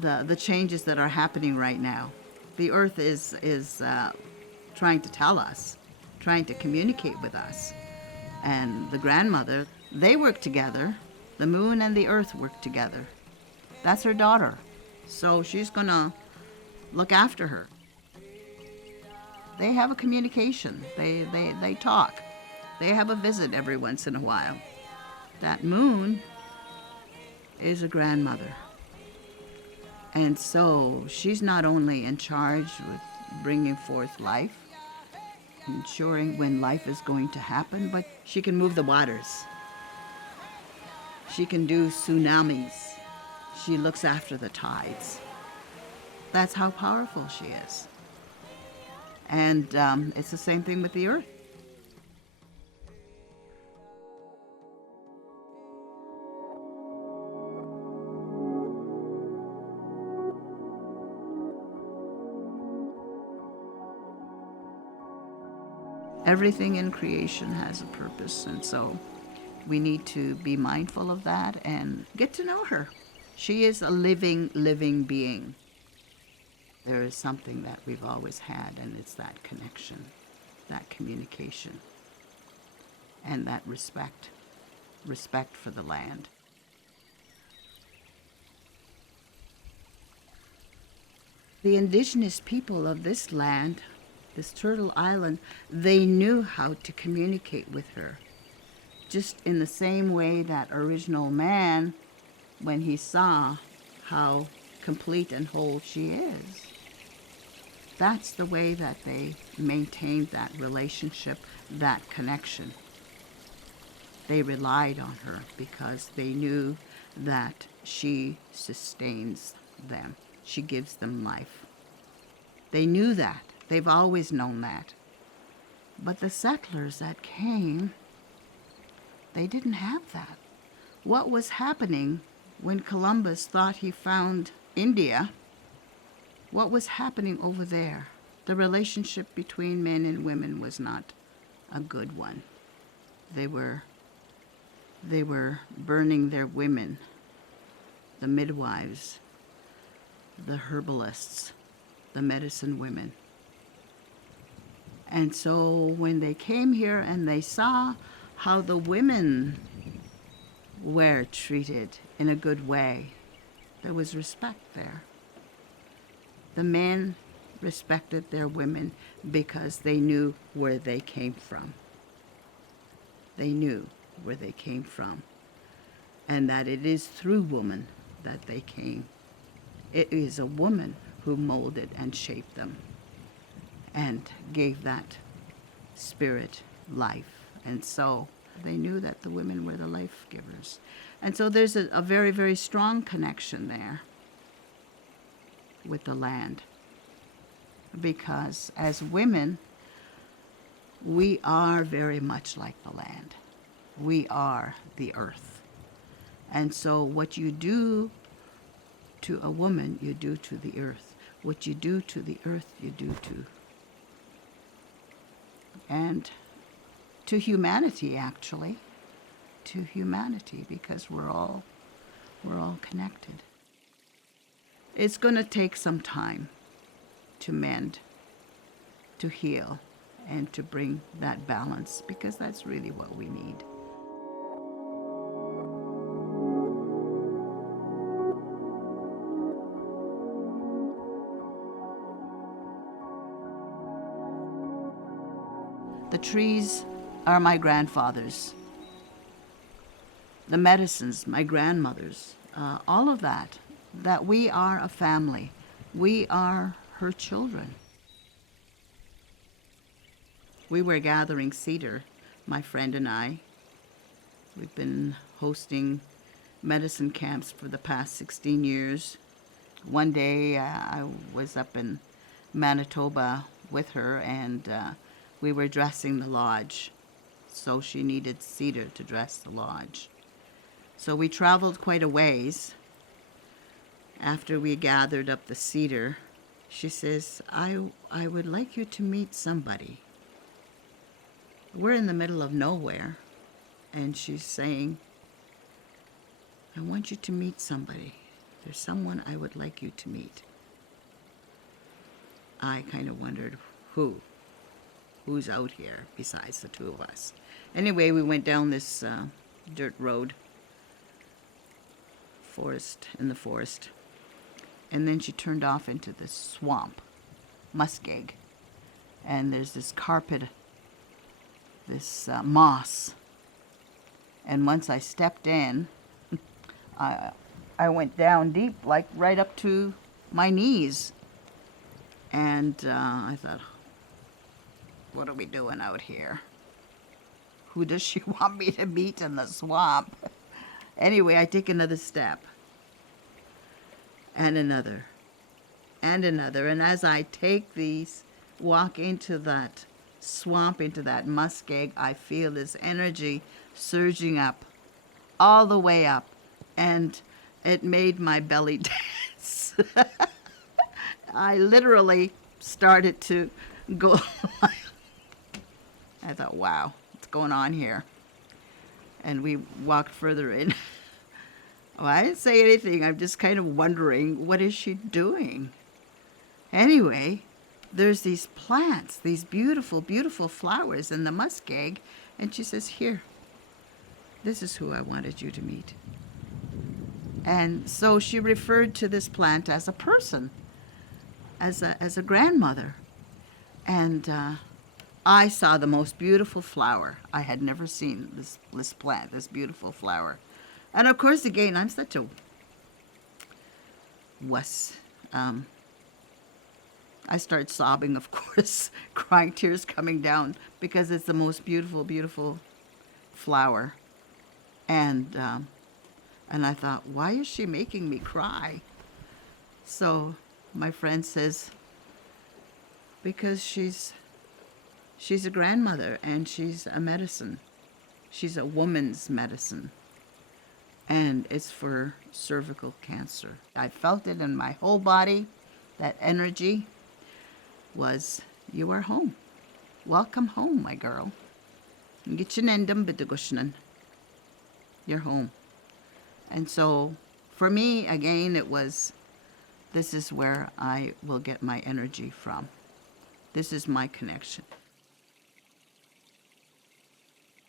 the changes that are happening right now. The earth is trying to tell us, trying to communicate with us. And the grandmother, they work together. The moon and the earth work together. That's her daughter. So she's going to look after her. They have a communication. They talk. They have a visit every once in a while. That moon is a grandmother. And so she's not only in charge with bringing forth life, ensuring when life is going to happen, but she can move the waters. She can do tsunamis. She looks after the tides. That's how powerful she is. And it's the same thing with the earth. Everything in creation has a purpose, and so we need to be mindful of that and get to know her. She is a living being. There is something that we've always had, and it's that connection, that communication, and that respect for the land. The indigenous people of this land, this Turtle Island, they knew how to communicate with her. Just in the same way that original man, when he saw how complete and whole she is. That's the way that they maintained that relationship, that connection. They relied on her because they knew that she sustains them. She gives them life. They knew that. They've always known that. But the settlers that came, they didn't have that. What was happening when Columbus thought he found India? What was happening over there? The relationship between men and women was not a good one. They were burning their women, the midwives, the herbalists, the medicine women. And so when they came here and they saw how the women were treated in a good way, there was respect there. The men respected their women because they knew where they came from. They knew where they came from, and that it is through woman that they came. It is a woman who molded and shaped them and gave that spirit life. And so they knew that the women were the life givers. And so there's a very, very strong connection there with the land. Because as women, we are very much like the land. We are the earth. And so what you do to a woman, you do to the earth. What you do to the earth, you do and to humanity, actually. To humanity, because we're all connected. It's going to take some time to mend, to heal, and to bring that balance, because that's really what we need. The trees are my grandfathers. The medicines, my grandmothers, all of that we are a family. We are her children. We were gathering cedar, my friend and I. We've been hosting medicine camps for the past 16 years. One day I was up in Manitoba with her, and we were dressing the lodge. So she needed cedar to dress the lodge. So we traveled quite a ways. After we gathered up the cedar, she says, I would like you to meet somebody. We're in the middle of nowhere, and she's saying, I want you to meet somebody. There's someone I would like you to meet. I kind of wondered who's out here besides the two of us. Anyway, we went down this dirt road, in the forest, and then she turned off into this swamp, muskeg, and there's this carpet, this moss, and once I stepped in, I went down deep, like right up to my knees, and I thought, what are we doing out here? Who does she want me to meet in the swamp? Anyway, I take another step, and another, and another, and as I take these, walk into that swamp, into that muskeg, I feel this energy surging up, all the way up, and it made my belly dance. I literally started to go. I thought, wow, what's going on here? And we walked further in. Well, I didn't say anything. I'm just kind of wondering, what is she doing? Anyway, there's these plants, these beautiful, beautiful flowers in the muskeg. And she says, here, this is who I wanted you to meet. And so she referred to this plant as a person, as a grandmother. And I saw the most beautiful flower. I had never seen this plant, this beautiful flower. And of course, again, I'm such a wuss. I start sobbing, of course, crying, tears coming down, because it's the most beautiful, beautiful flower. And I thought, why is she making me cry? So my friend says, because she's a grandmother and she's a medicine. She's a woman's medicine. And it's for cervical cancer. I felt it in my whole body. That energy was, you are home. Welcome home, my girl. You're home. And so for me, again, it was, this is where I will get my energy from. This is my connection.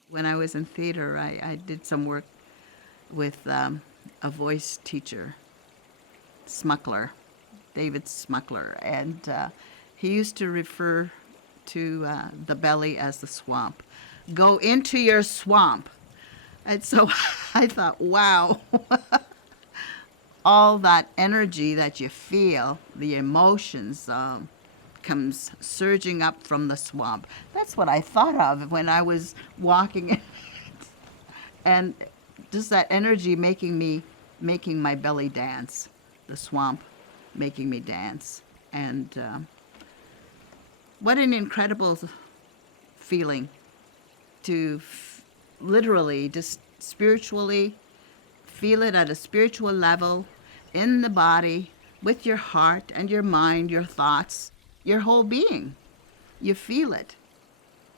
When I was in theater, I did some work with a voice teacher, Smuckler, David Smuckler, and he used to refer to the belly as the swamp. Go into your swamp. And so I thought, wow, all that energy that you feel, the emotions, comes surging up from the swamp. That's what I thought of when I was walking in. And just that energy making my belly dance, the swamp making me dance. And what an incredible feeling to literally just spiritually feel it at a spiritual level in the body, with your heart and your mind, your thoughts, your whole being. You feel it,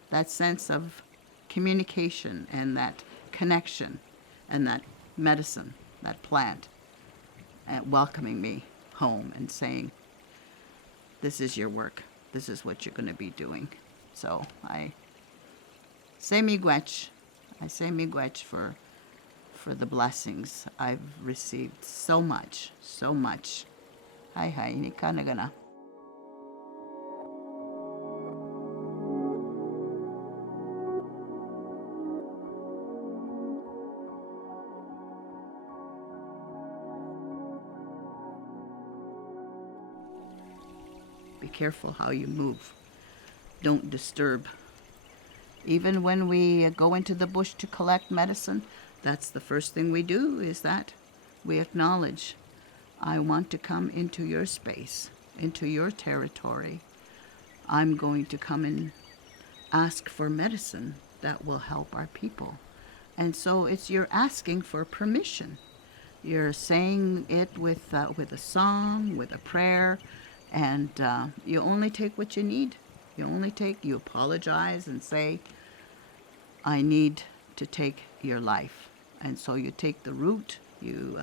that sense of communication and that connection and that medicine, that plant, welcoming me home and saying, this is your work. This is what you're going to be doing. So I say miigwech. I say miigwech for the blessings I've received. So much, so much. Hi, ni kanagana. Be careful how you move. Don't disturb. Even when we go into the bush to collect medicine, that's the first thing we do, is that we acknowledge, I want to come into your space, into your territory. I'm going to come and ask for medicine that will help our people. And so you're asking for permission. You're saying it with a song, with a prayer, and you only take what you need. You apologize and say, I need to take your life. And so you take the root, you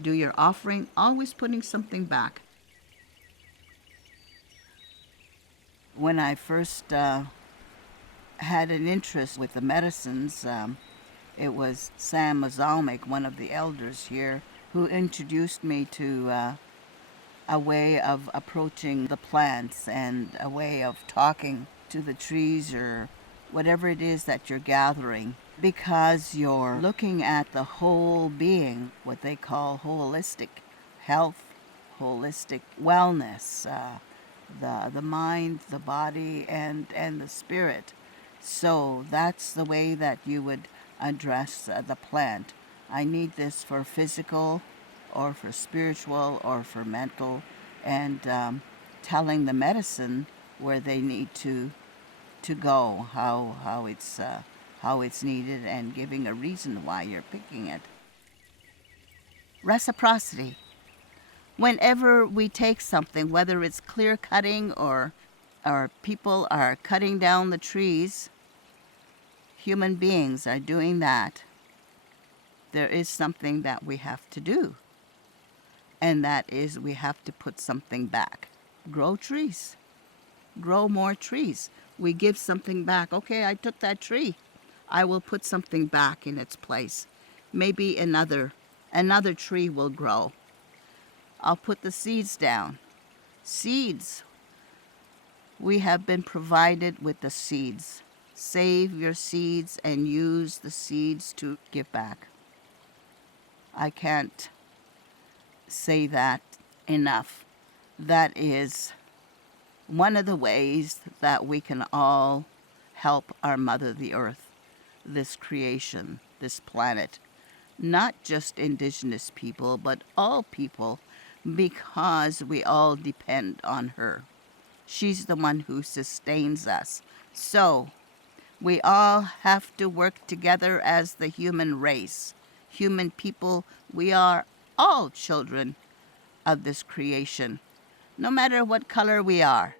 do your offering, always putting something back. When I first had an interest with the medicines, it was Sam Mazalmik, one of the elders here, who introduced me to a way of approaching the plants and a way of talking to the trees or whatever it is that you're gathering, because you're looking at the whole being, what they call holistic health, holistic wellness, the mind, the body, and the spirit. So that's the way that you would address the plant. I need this for physical or for spiritual or for mental, and telling the medicine where they need to go, how it's needed, and giving a reason why you're picking it. Reciprocity. Whenever we take something, whether it's clear cutting or people are cutting down the trees, human beings are doing that. There is something that we have to do, and that is we have to put something back. Grow trees. Grow more trees. We give something back. Okay, I took that tree. I will put something back in its place. Maybe another tree will grow. I'll put the seeds down. Seeds. We have been provided with the seeds. Save your seeds and use the seeds to give back. I can't say that enough. That is one of the ways that we can all help our Mother, the Earth, this creation, this planet. Not just Indigenous people, but all people, because we all depend on her. She's the one who sustains us. So we all have to work together as the human race. Human people, we are all children of this creation, no matter what color we are.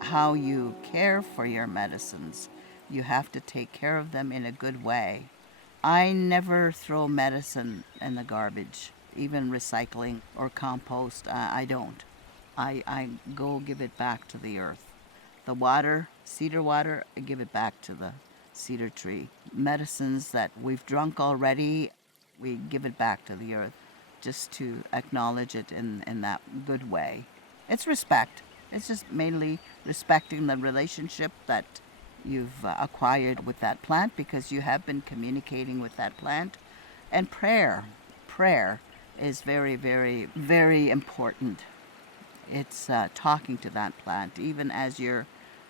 How you care for your medicines. You have to take care of them in a good way. I never throw medicine in the garbage, even recycling or compost. I don't. I go give it back to the earth. The water, cedar water, I give it back to the cedar tree. Medicines that we've drunk already, we give it back to the earth just to acknowledge it in that good way. It's respect. It's just mainly respecting the relationship that you've acquired with that plant, because you have been communicating with that plant. And prayer. Prayer is very, very, very important. It's talking to that plant, even as you're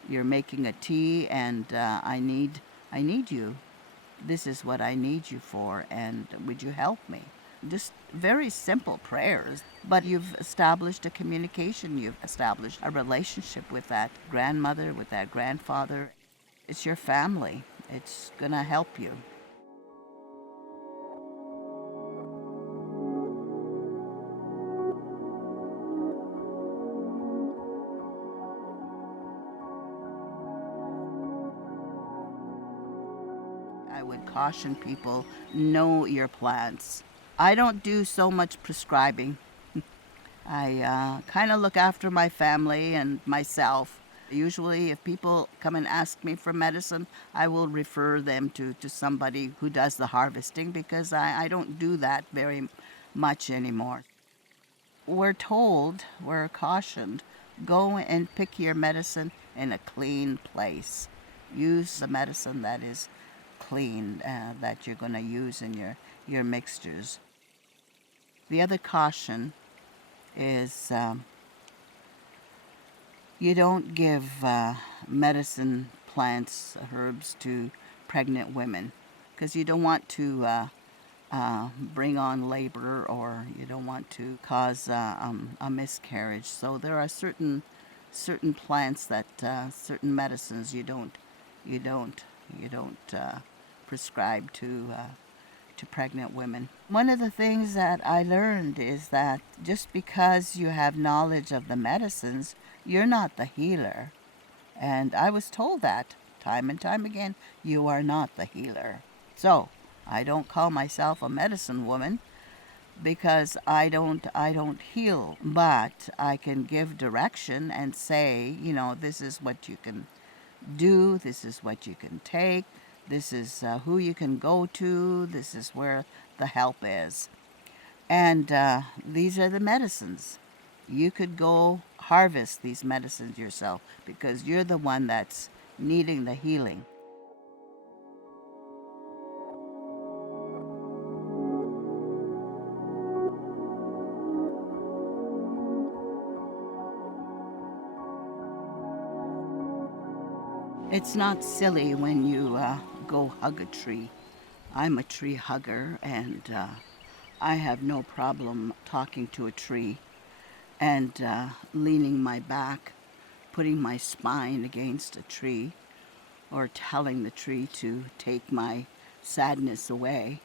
making a tea, and I need you. This is what I need you for, and would you help me? Just very simple prayers, but you've established a communication, you've established a relationship with that grandmother, with that grandfather. It's your family. It's gonna help you. I would caution people, know your plants. I don't do so much prescribing. I kind of look after my family and myself. Usually, if people come and ask me for medicine, I will refer them to somebody who does the harvesting, because I don't do that very much anymore. We're cautioned, go and pick your medicine in a clean place. Use the medicine that is clean, that you're going to use in your mixtures. The other caution is you don't give medicine plants, herbs to pregnant women, because you don't want to bring on labor, or you don't want to cause a miscarriage. So there are certain plants that certain medicines you don't prescribe to pregnant women. One of the things that I learned is that just because you have knowledge of the medicines, you're not the healer. And I was told that time and time again, you are not the healer. So I don't call myself a medicine woman because I don't heal, but I can give direction and say, this is what you can do, this is what you can take, this is who you can go to, this is where the help is. And these are the medicines. You could go harvest these medicines yourself because you're the one that's needing the healing. It's not silly when you go hug a tree. I'm a tree hugger, and I have no problem talking to a tree and leaning my back, putting my spine against a tree, or telling the tree to take my sadness away.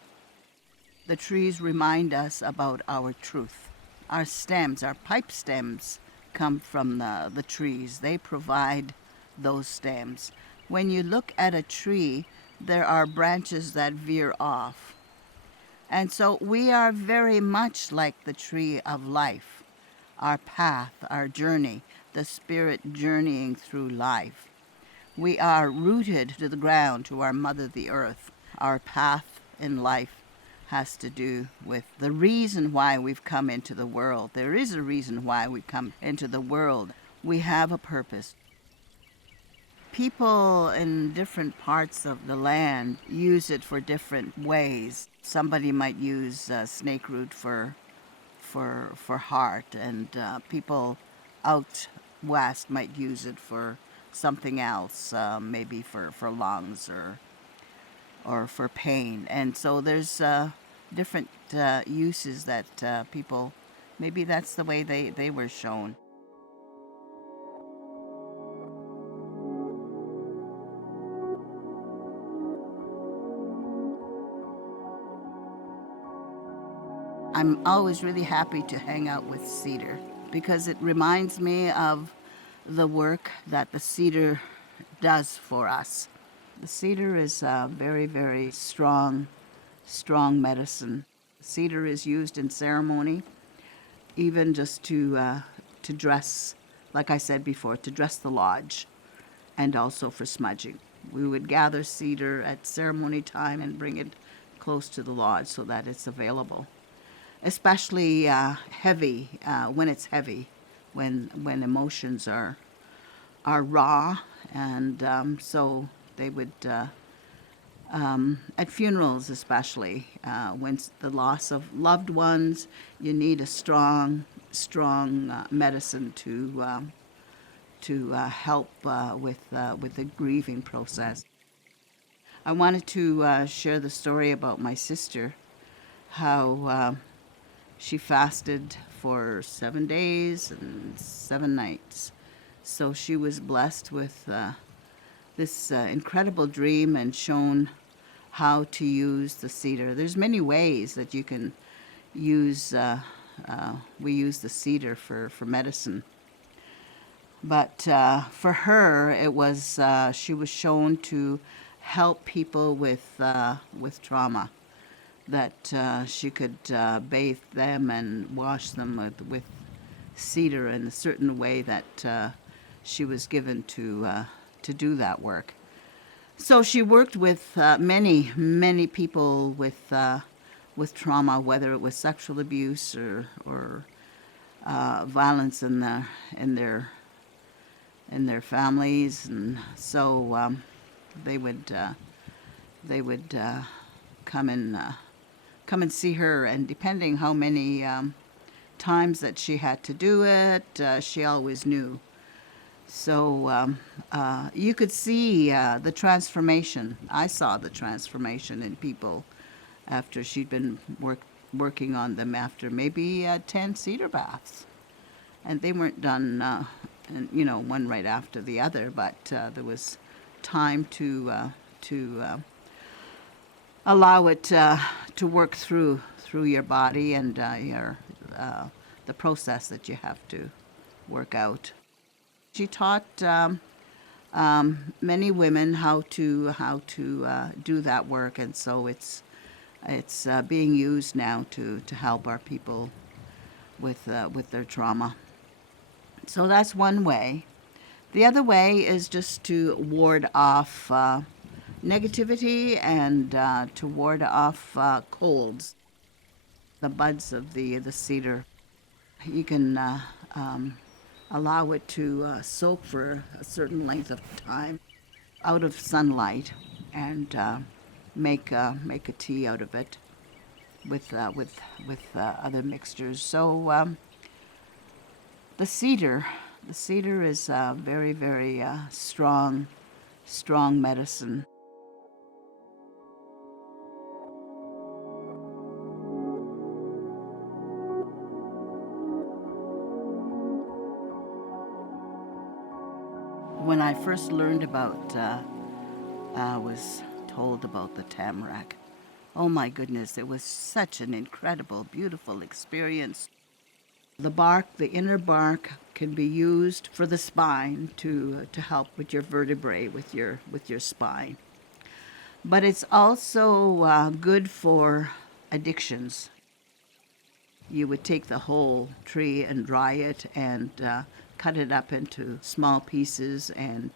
The trees remind us about our truth. Our stems, our pipe stems, come from the trees. They provide those stems. When you look at a tree, there are branches that veer off. And so we are very much like the tree of life, our path, our journey, the spirit journeying through life. We are rooted to the ground, to our mother, the earth. Our path in life has to do with the reason why we've come into the world. There is a reason why we come into the world. We have a purpose. People in different parts of the land use it for different ways. Somebody might use snake root for heart, and people out west might use it for something else, maybe for lungs or for pain. And so there's different uses that people, maybe that's the way they were shown. I'm always really happy to hang out with cedar because it reminds me of the work that the cedar does for us. The cedar is a very, very strong medicine. Cedar is used in ceremony, even just to dress, like I said before, to dress the lodge, and also for smudging. We would gather cedar at ceremony time and bring it close to the lodge so that it's available. Especially heavy, when it's heavy, when emotions are raw, and so they would at funerals, especially when the loss of loved ones, you need a strong medicine to help with the grieving process. I wanted to share the story about my sister, how she fasted for 7 days and 7 nights. So she was blessed with this incredible dream and shown how to use the cedar. There's many ways that you can use, we use the cedar for medicine. But for her, it was, she was shown to help people with trauma, that she could bathe them and wash them with cedar in a certain way that she was given to do that work. So she worked with many people with trauma, whether it was sexual abuse or violence in their families, and so they would come and see her, and depending how many times that she had to do it, she always knew. So you could see the transformation. I saw the transformation in people after she'd been working on them after maybe 10 cedar baths. And they weren't done, one right after the other, but there was time to allow it to work through your body and your the process that you have to work out. She taught many women how to do that work, and so it's being used now to help our people with their trauma. So that's one way. The other way is just to ward off negativity and to ward off colds. The buds of the cedar, you can allow it to soak for a certain length of time out of sunlight and make a tea out of it with other mixtures. So the cedar is very very strong medicine. When I first learned about, was told about the tamarack, oh my goodness, it was such an incredible, beautiful experience. The bark, the inner bark, can be used for the spine to help with your vertebrae, with your spine. But it's also good for addictions. You would take the whole tree and dry it and cut it up into small pieces and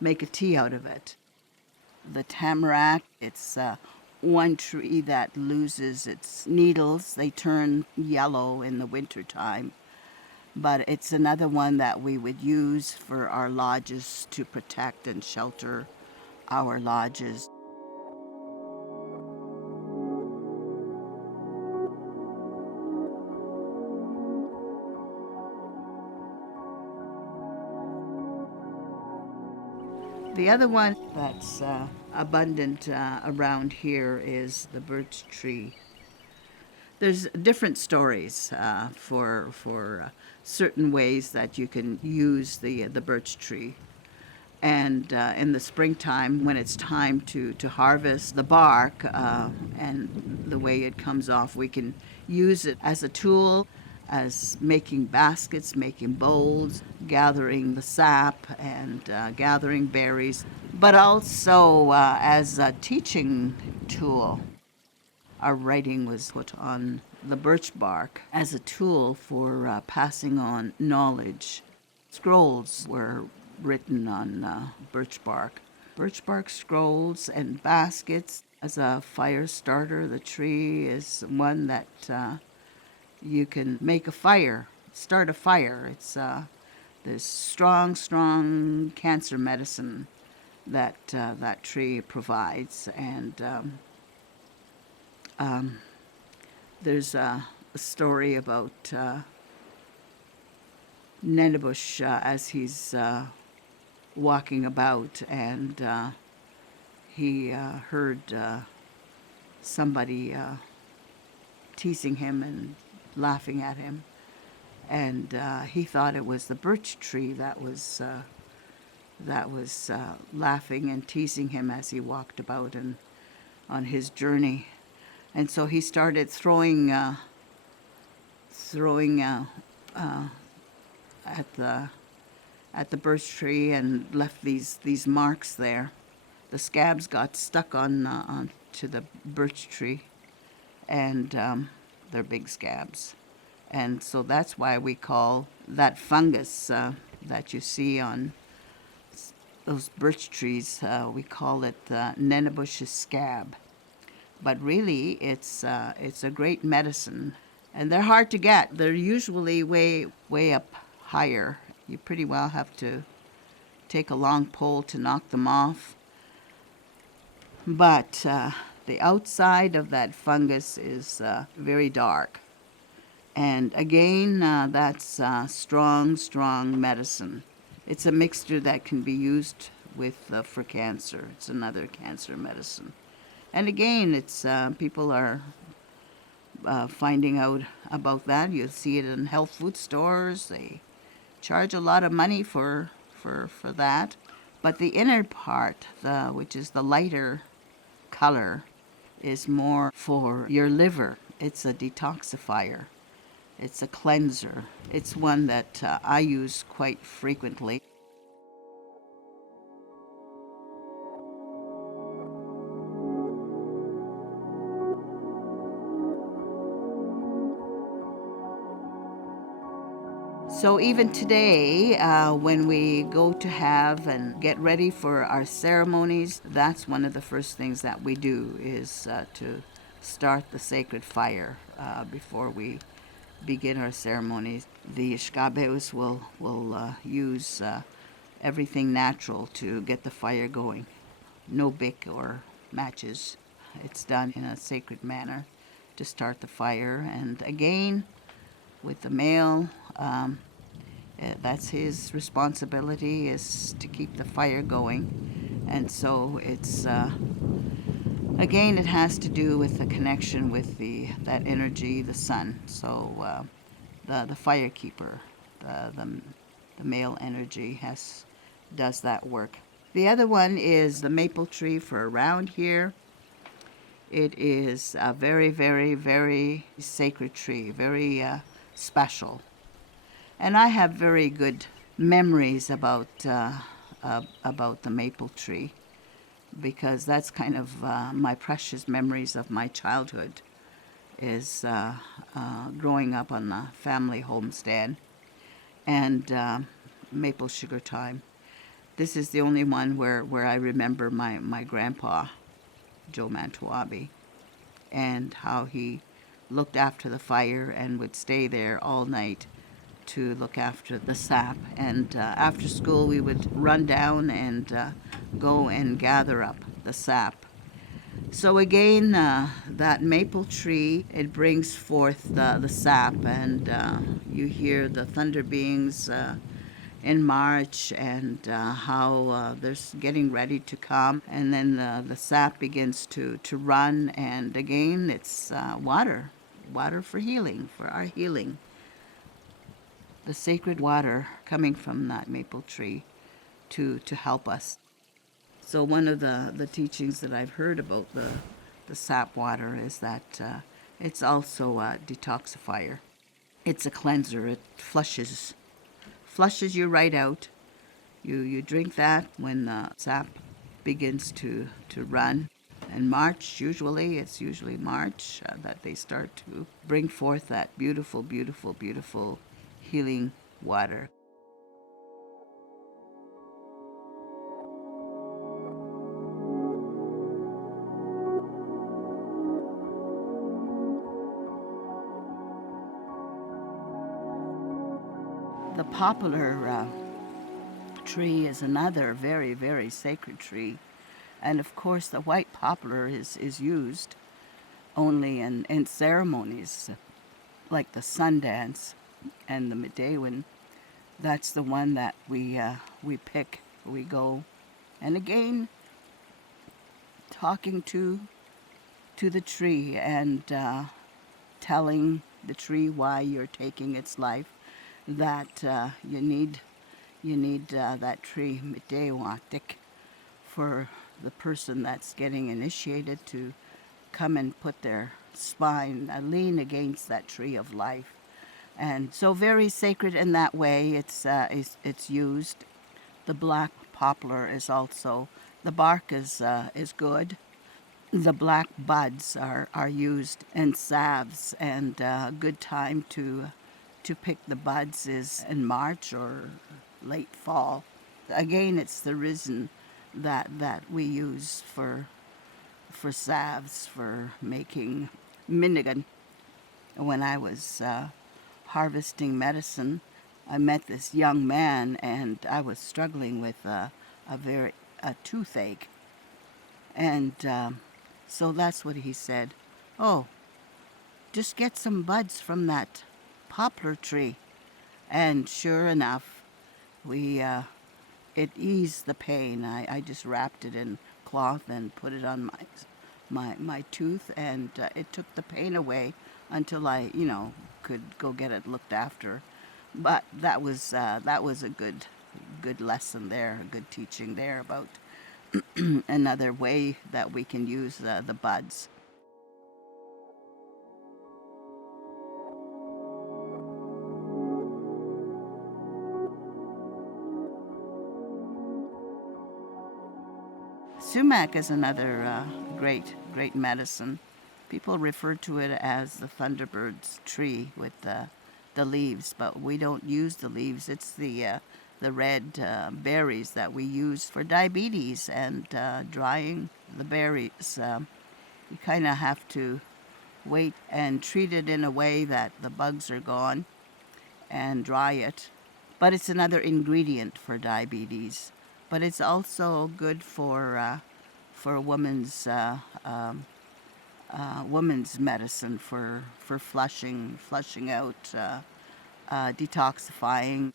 make a tea out of it. The tamarack, it's one tree that loses its needles. They turn yellow in the wintertime. But it's another one that we would use for our lodges to protect and shelter our lodges. The other one that's abundant around here is the birch tree. There's different stories for certain ways that you can use the birch tree. And in the springtime, when it's time to harvest the bark and the way it comes off, we can use it as a tool, as making baskets, making bowls, gathering the sap and gathering berries, but also as a teaching tool. Our writing was put on the birch bark as a tool for passing on knowledge. Scrolls were written on birch bark. Birch bark scrolls and baskets as a fire starter. The tree is one that you can make a fire, start a fire. It's there's strong cancer medicine that that tree provides, and there's a story about Nettles as he's walking about, and he heard somebody teasing him and laughing at him, and he thought it was the birch tree that was laughing and teasing him as he walked about and on his journey. And so he started throwing at the birch tree and left these marks there. The scabs got stuck onto the birch tree, and they're big scabs. And so that's why we call that fungus that you see on those birch trees, we call it Nettles scab. But really, it's a great medicine, and they're hard to get. They're usually way up higher. You pretty well have to take a long pole to knock them off. But the outside of that fungus is very dark, and again, that's strong medicine. It's a mixture that can be used with for cancer. It's another cancer medicine. And again, it's people are finding out about that. You see it in health food stores. They charge a lot of money for that. But the inner part, which is the lighter color, is more for your liver. It's a detoxifier. It's a cleanser. It's one that I use quite frequently. So even today, when we go to have and get ready for our ceremonies, that's one of the first things that we do is to start the sacred fire before we begin our ceremonies. The Ishkabeus will use everything natural to get the fire going. No bick or matches. It's done in a sacred manner to start the fire. And again, with the male, that's his responsibility, is to keep the fire going. And so it's again, it has to do with the connection with that energy, the sun. So the fire keeper, the male energy does that work. The other one is the maple tree for around here. It is a very, very, very sacred tree, very special. And I have very good memories about the maple tree, because that's kind of my precious memories of my childhood, is growing up on the family homestead and maple sugar time. This is the only one where I remember my grandpa, Joe Manitowabi, and how he looked after the fire and would stay there all night to look after the sap. And after school, we would run down and go and gather up the sap. So again, that maple tree, it brings forth the sap, and you hear the thunder beings in March, and how they're getting ready to come, and then the sap begins to run, and again, it's water for healing, for our healing. The sacred water coming from that maple tree to help us. So one of the teachings that I've heard about the sap water is that it's also a detoxifier. It's a cleanser. It flushes you right out. You drink that when the sap begins to run. In March, it's usually March that they start to bring forth that beautiful, beautiful, beautiful healing water. The poplar tree is another very, very sacred tree. And of course, the white poplar is used only in ceremonies like the Sundance and the Medewan. That's the one that we pick. We go, and again, talking to the tree and telling the tree why you're taking its life, that you need that tree Medewatik for the person that's getting initiated to come and put their spine, lean against that tree of life. And so very sacred in that way. It's used. The black poplar is also, the bark is good. The black buds are used in salves, and a good time to pick the buds is in March or late fall. Again, it's the resin that we use for salves, for making minigan. When I was harvesting medicine, I met this young man, and I was struggling with a toothache. And so that's what he said. Oh, just get some buds from that poplar tree. And sure enough, it eased the pain. I just wrapped it in cloth and put it on my tooth, and it took the pain away until I, could go get it looked after. But that was a good lesson there, a good teaching there about another way that we can use the buds. Sumac is another great medicine. People refer to it as the Thunderbird's tree with the leaves, but we don't use the leaves. It's the red berries that we use for diabetes and drying the berries. You kind of have to wait and treat it in a way that the bugs are gone and dry it. But it's another ingredient for diabetes. But it's also good for a woman's medicine for flushing out, detoxifying.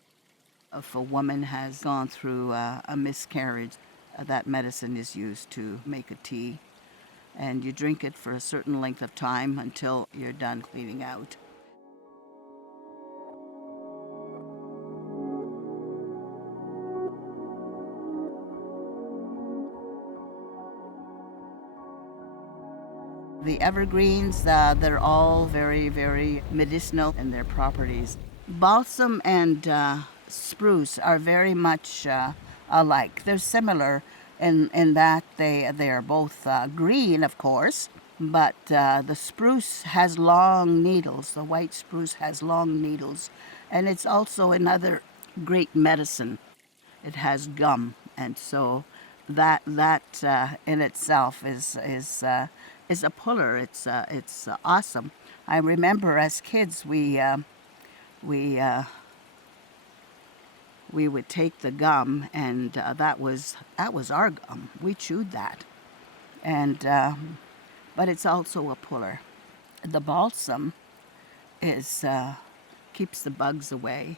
If a woman has gone through a miscarriage, that medicine is used to make a tea, and you drink it for a certain length of time until you're done cleaning out. The evergreens, they're all very medicinal in their properties. Balsam and spruce are very much alike. They're similar in that they are both green, of course, but the spruce has long needles. The white spruce has long needles, and it's also another great medicine. It has gum, and so that in itself is a puller. It's awesome. I remember as kids we we would take the gum, and that was our gum. We chewed that, and but it's also a puller. The balsam is keeps the bugs away.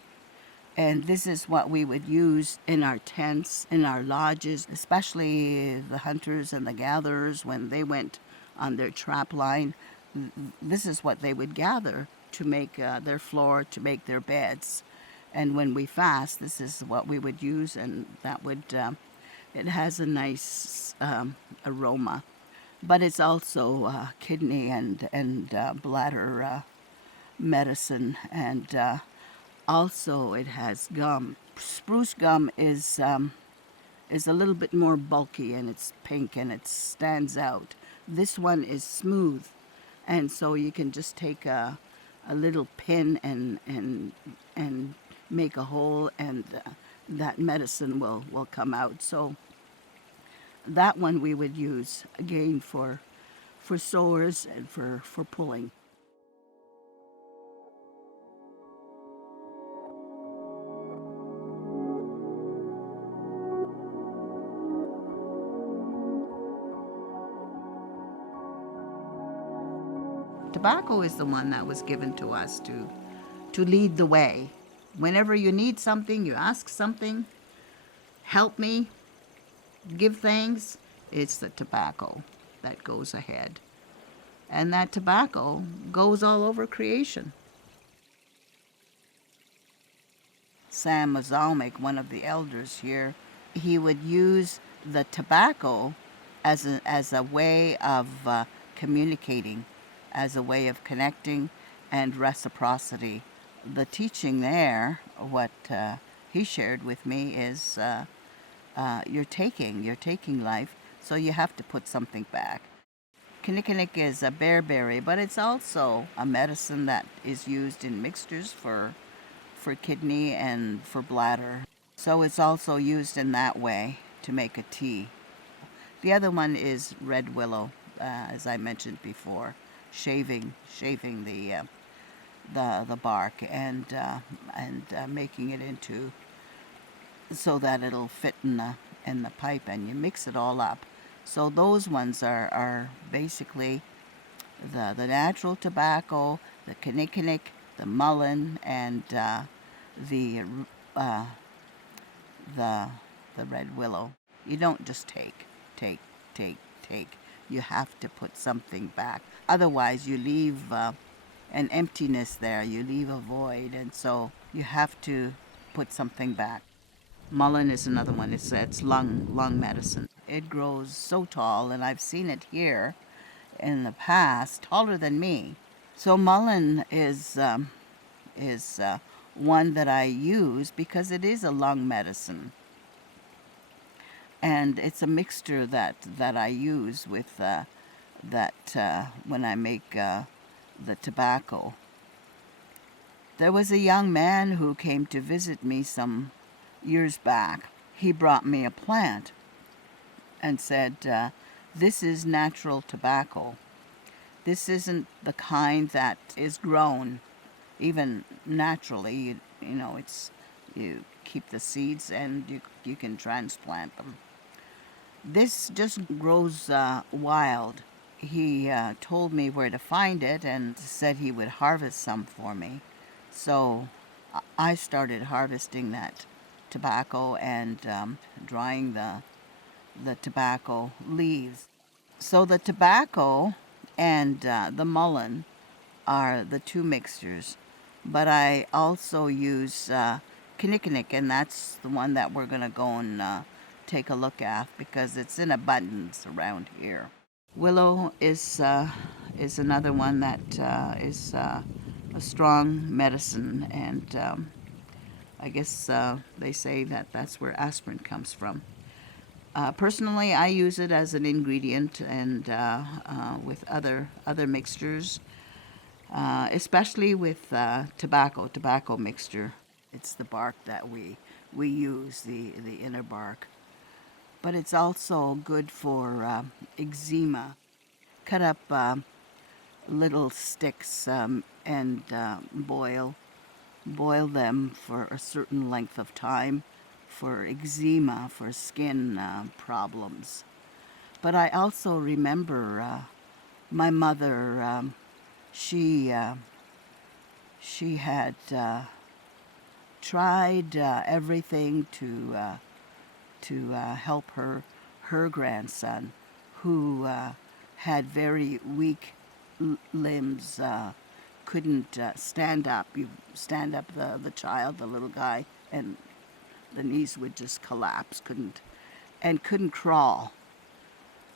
And this is what we would use in our tents, in our lodges, especially the hunters and the gatherers when they went on their trap line. This is what they would gather to make their floor, to make their beds. And when we fast, this is what we would use, and that would, it has a nice aroma. But it's also kidney and bladder medicine, and also it has gum. Spruce gum is a little bit more bulky, and it's pink and it stands out. This one is smooth, and so you can just take a little pin and make a hole, and that medicine will come out. So that one we would use again for sores and for pulling. Tobacco is the one that was given to us to lead the way. Whenever you need something, you ask something, help me, give thanks, it's the tobacco that goes ahead. And that tobacco goes all over creation. Sam Mazalmik, one of the elders here, he would use the tobacco as a way of communicating, as a way of connecting and reciprocity. The teaching there, what he shared with me is you're taking life, so you have to put something back. Kinnick is a bearberry, but it's also a medicine that is used in mixtures for kidney and for bladder. So it's also used in that way to make a tea. The other one is red willow, as I mentioned before, shaving the bark and making it into so that it'll fit in the pipe, and you mix it all up. So those ones are basically the natural tobacco, the Kinnick, the mullein, and the red willow. You don't just take. You have to put something back. Otherwise, you leave an emptiness there. You leave a void, and so you have to put something back. Mullein is another one. It's lung medicine. It grows so tall, and I've seen it here in the past, taller than me. So mullein is one that I use because it is a lung medicine. And it's a mixture that I use with when I make the tobacco. There was a young man who came to visit me some years back. He brought me a plant and said, this is natural tobacco. This isn't the kind that is grown even naturally. You keep the seeds and you can transplant them. This just grows wild. He told me where to find it and said he would harvest some for me. So I started harvesting that tobacco and drying the tobacco leaves. So the tobacco and the mullein are the two mixtures, but I also use Kinnick, and that's the one that we're going to go and take a look at because it's in abundance around here. Willow is another one that is a strong medicine, and I guess they say that that's where aspirin comes from. Personally, I use it as an ingredient and with other mixtures, especially with tobacco mixture. It's the bark that we use, the inner bark. But it's also good for eczema. Cut up little sticks and boil them for a certain length of time for eczema, for skin problems. But I also remember my mother. She had tried everything to help her grandson, who had very weak limbs, couldn't stand up. You stand up the child, the little guy, and the knees would just collapse, couldn't crawl.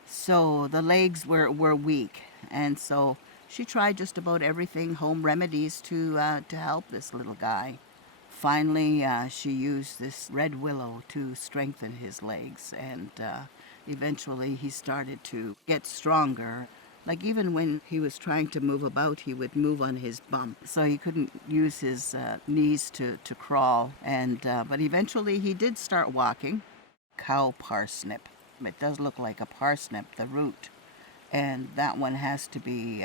So the legs were weak, and so she tried just about everything, home remedies to help this little guy. Finally, she used this red willow to strengthen his legs, and eventually he started to get stronger. Like even when he was trying to move about, he would move on his bum, so he couldn't use his knees to crawl. And but eventually he did start walking. Cow parsnip. It does look like a parsnip, the root, and that one has to be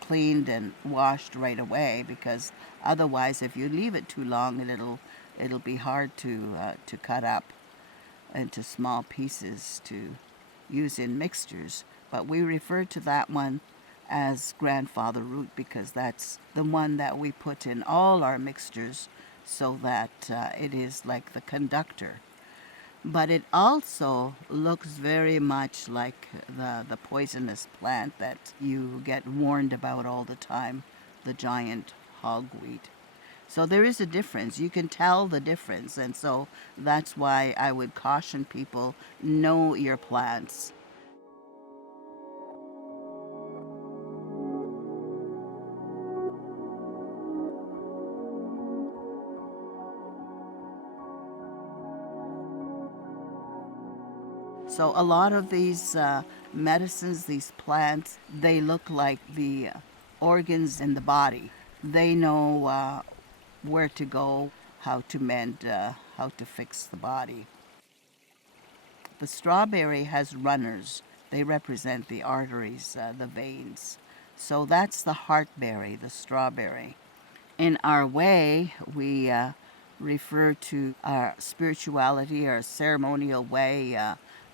cleaned and washed right away, because otherwise, if you leave it too long, it'll be hard to cut up into small pieces to use in mixtures. But we refer to that one as grandfather root because that's the one that we put in all our mixtures, so that it is like the conductor. But it also looks very much like the poisonous plant that you get warned about all the time, the giant hogweed. So there is a difference. You can tell the difference. And so that's why I would caution people, know your plants. So a lot of these medicines, these plants, they look like the organs in the body. They know where to go, how to mend, how to fix the body. The strawberry has runners. They represent the arteries, the veins. So that's the heartberry, the strawberry. In our way, we refer to our spirituality, our ceremonial way,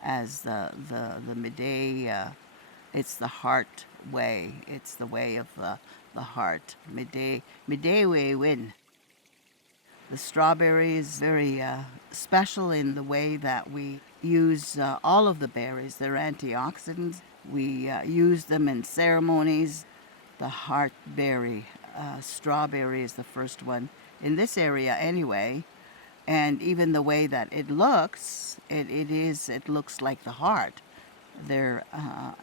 as the midday. It's the heart way. It's the way of the heart. Midday way win. The strawberry is very special in the way that we use all of the berries. They're antioxidants. We use them in ceremonies. The heartberry, strawberry is the first one in this area anyway. And even the way that it looks, it looks like the heart. They're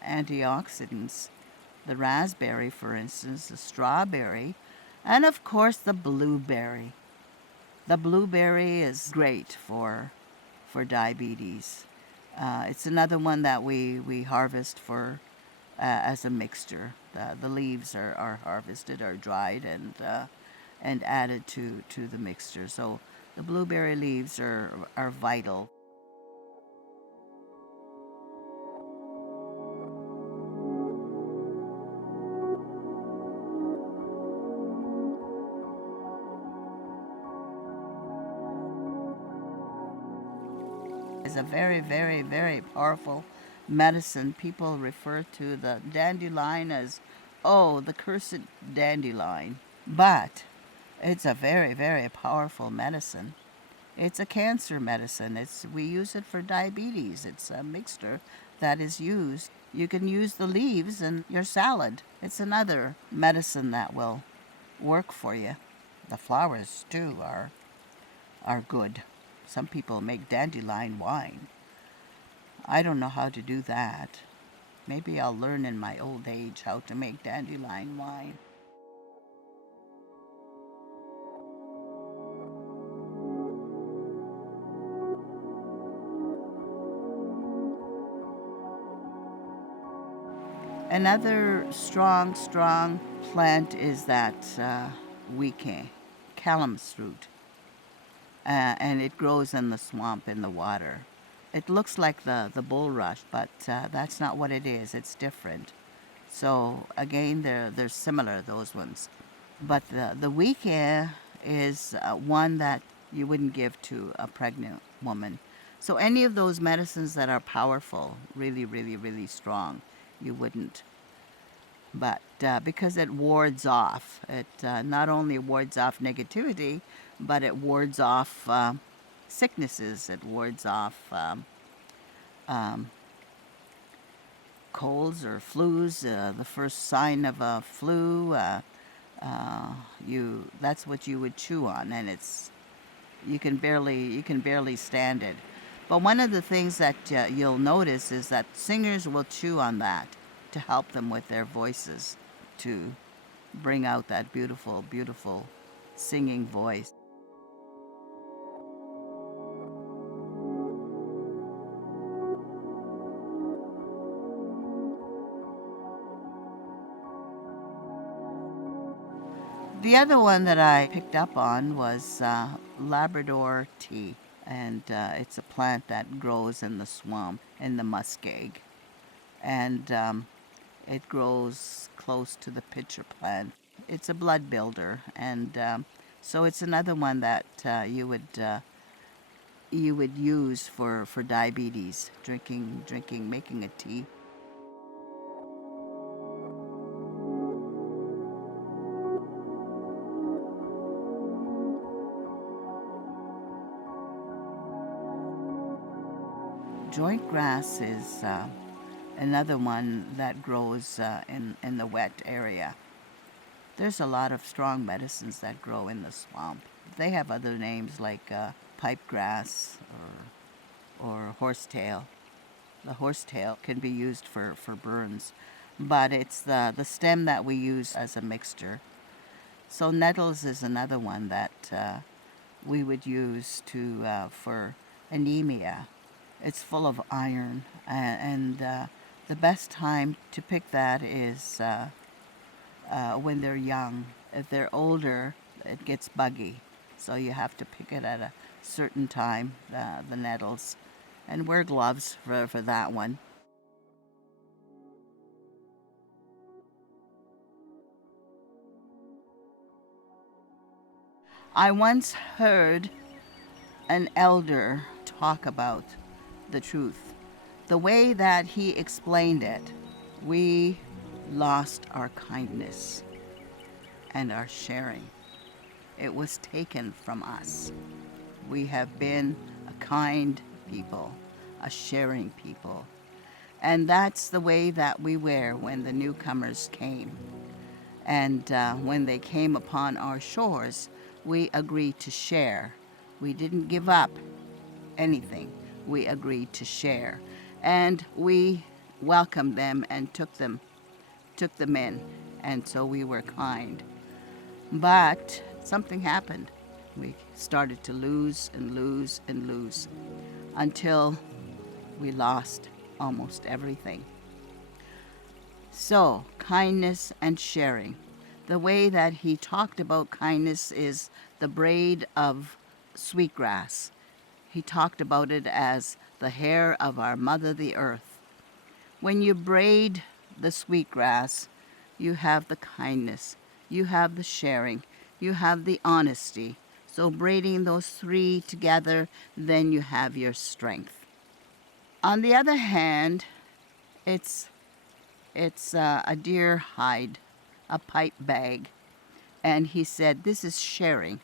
antioxidants. The raspberry, for instance, the strawberry, and of course the blueberry. The blueberry is great for for diabetes. It's another one that we harvest for as a mixture. The leaves are harvested, are dried, and added to the mixture. So the blueberry leaves are vital. It's a very, very, very powerful medicine. People refer to the dandelion as, oh, the cursed dandelion. But it's a very, very powerful medicine. It's a cancer medicine. We use it for diabetes. It's a mixture that is used. You can use the leaves in your salad. It's another medicine that will work for you. The flowers too are good. Some people make dandelion wine. I don't know how to do that. Maybe I'll learn in my old age how to make dandelion wine. Another strong plant is that Wekan, Calamus root, and it grows in the swamp in the water. It looks like the bulrush, but that's not what it is. It's different. So again, they're similar, those ones. But the Wekan is one that you wouldn't give to a pregnant woman. So any of those medicines that are powerful, really, really, really strong, you wouldn't. But because it wards off, it not only wards off negativity, but it wards off sicknesses. It wards off um, colds or flus. The first sign of a flu, that's what you would chew on, and you can barely stand it. But one of the things that you'll notice is that singers will chew on that to help them with their voices, to bring out that beautiful, beautiful singing voice. The other one that I picked up on was Labrador tea, and it's a plant that grows in the swamp, in the muskeg, and it grows close to the pitcher plant. It's a blood builder, and so it's another one that you would use for diabetes, drinking, making a tea. Joint grass is another one that grows in the wet area. There's a lot of strong medicines that grow in the swamp. They have other names like pipe grass or horsetail. The horsetail can be used for burns, but it's the stem that we use as a mixture. So nettles is another one that we would use for anemia. It's full of iron, and the best time to pick that is when they're young. If they're older, it gets buggy, so you have to pick it at a certain time, the nettles, and wear gloves for that one. I once heard an elder talk about the truth. The way that he explained it, we lost our kindness and our sharing. It was taken from us. We have been a kind people, a sharing people. And that's the way that we were when the newcomers came. And when they came upon our shores, we agreed to share. We didn't give up anything. We agreed to share. And we welcomed them and took them in. And so we were kind. But something happened. We started to lose and lose and lose. until we lost almost everything. So, kindness and sharing. The way that he talked about kindness is the braid of sweetgrass. He talked about it as the hair of our mother, the earth. When you braid the sweetgrass, you have the kindness, you have the sharing, you have the honesty. So braiding those three together, then you have your strength. On the other hand, it's a deer hide, a pipe bag. And he said, this is sharing.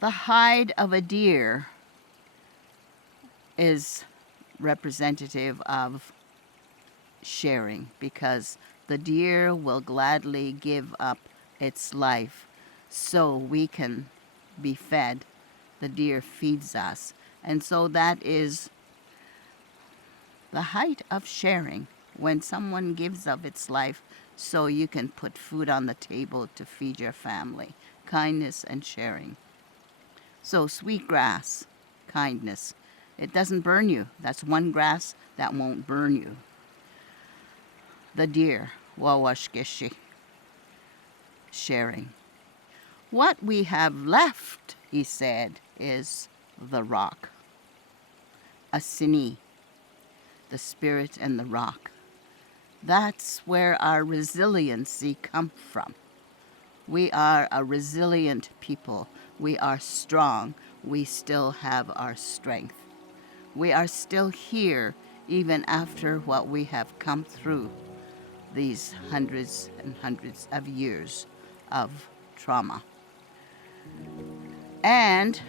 The hide of a deer is representative of sharing, because the deer will gladly give up its life so we can be fed. The deer feeds us. And so that is the height of sharing, when someone gives of its life so you can put food on the table to feed your family. Kindness and sharing. So sweetgrass, kindness. It doesn't burn you. That's one grass that won't burn you. The deer, wawashkishi, sharing. What we have left, he said, is the rock. A sini, the spirit and the rock. That's where our resiliency comes from. We are a resilient people. We are strong. We still have our strength. We are still here even after what we have come through these hundreds and hundreds of years of trauma. And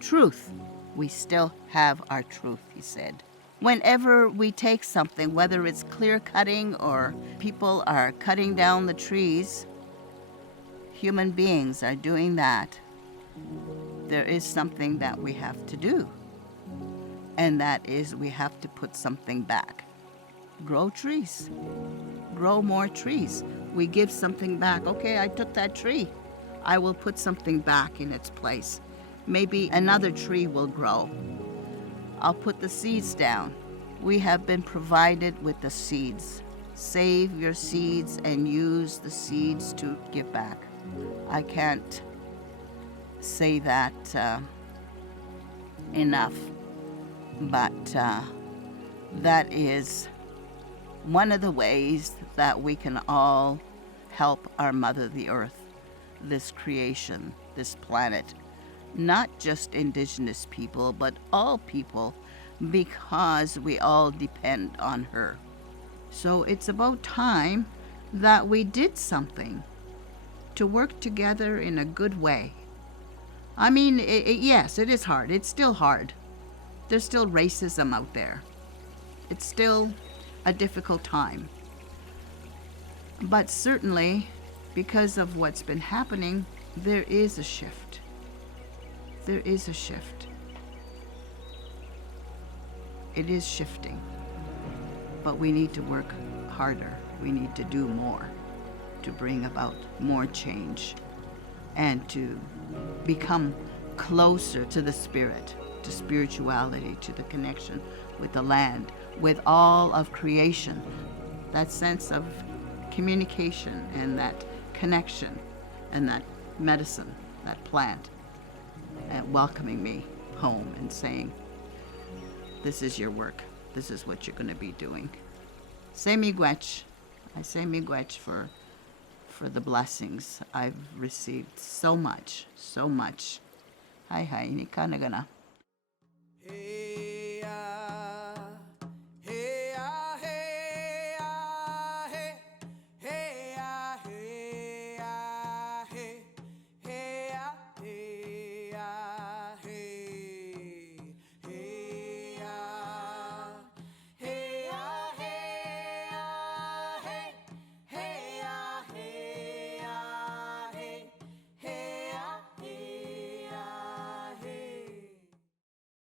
truth. We still have our truth, he said. Whenever we take something, whether it's clear cutting or people are cutting down the trees, human beings are doing that, there is something that we have to do. And that is, we have to put something back. Grow trees. Grow more trees. We give something back. Okay, I took that tree. I will put something back in its place. Maybe another tree will grow. I'll put the seeds down. We have been provided with the seeds. Save your seeds and use the seeds to give back. I can't say that enough, but that is one of the ways that we can all help our Mother the Earth, this creation, this planet. Not just Indigenous people, but all people, because we all depend on her. So it's about time that we did something to work together in a good way. I mean, yes, it is hard. It's still hard. There's still racism out there. It's still a difficult time. But certainly, because of what's been happening, there is a shift. There is a shift. It is shifting. But we need to work harder. We need to do more to bring about more change and to become closer to the spirit, to spirituality, to the connection with the land, with all of creation. That sense of communication and that connection and that medicine, that plant, and welcoming me home and saying, this is your work. This is what you're going to be doing. Say miigwech. I say miigwech for the blessings I've received. So much, so much. Hi, ni ka na gana.